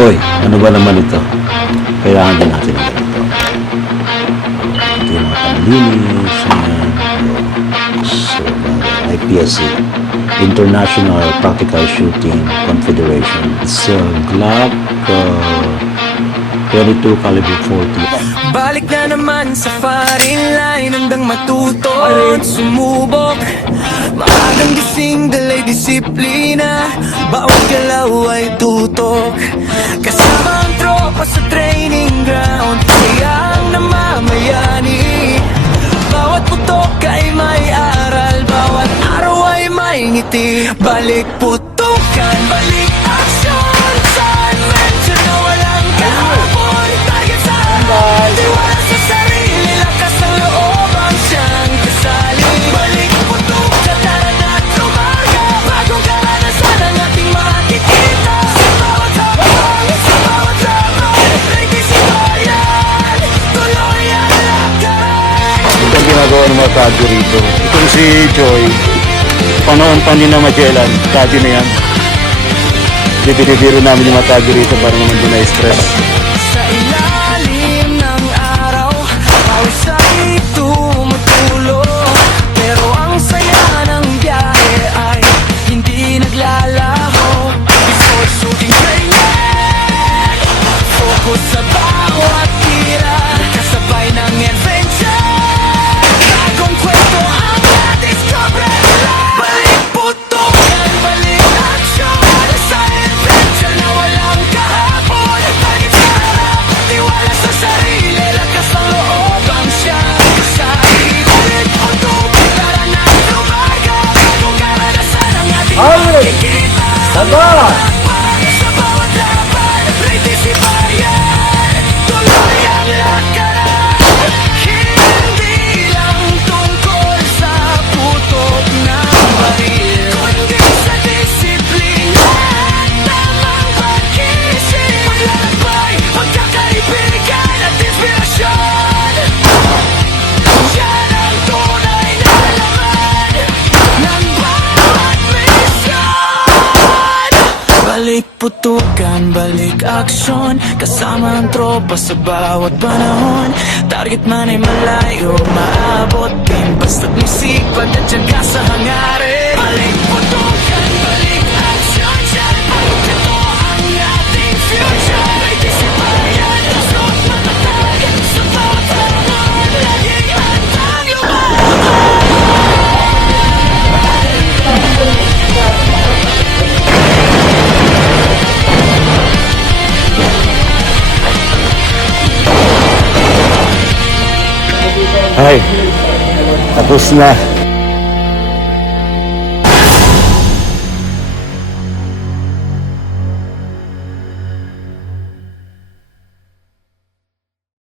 Hoy, ano ba naman ito? Kailangan din natin ng ganito. Ito yung mga panlinis. So, IPSC, International Practical Shooting Confederation. It's Glock 22 caliber 40. Balik na naman sa firing line, handang matuto at sumubok. Maagang gising, dalay disiplina, bawat galaw ay tutok. Kasama ang tropa sa training ground, kaya ang namamayani. Bawat putok ay may aral, bawat araw ay may ngiti. Balik putukan, balik aksyon, saan medyo na walang kahapon. Target saan, tiwala sa sarili, lakas ng loob ang siyang kasali. Balik putukan, tara na't tumaga, bagong karanasan ang ating makikita. Sa bawat habang, sa bawat laban, ready si Bayan, tuloy ang lakad. Ito ang ginagawa ng mga kadyo rito. Itong si Joy, panoon pa ni na Magellan, kadyo na yan. Binibiro namin yung mga kadyo rito para naman din na-stress. Sa ilalim ng araw, pawis ay tumutulong. Pero ang saya ng biyahe ay hindi naglalaho. Before shooting training, focus sa bawat tira, kasabay ng adventure. Bagong kwento ang na-discover. Balik putukan, balik action, sa adventure na walang kahapon. Target sa harap, tiwala sa sarili, lakas ng loob ang siyang kasali. Balik putukan, tara na tumaga, bagong karanasan ang ating makikita. Sa bawat laban, ready si Bayan, tuloy ang lakaran. Hindi lang tungkol sa putok ng baril, kundi sa disiplina at tamang pag-isip. Maglalakbay, magkakaibigan at inspirasyon. Yan ang tunay na laman ng bawat misyon. Balik putukan, balik aksyon, kasama ang tropa sa bawat panahon. Target man ay malayo, maabot din, basta't masipag at tiyaga sa hangarin. Balik putukan, balik aksyon, siya ito ang ating future. Ready si Bayan, suot matatag, sa bawat hamon, laging handang lumaban. Ay, tapos na.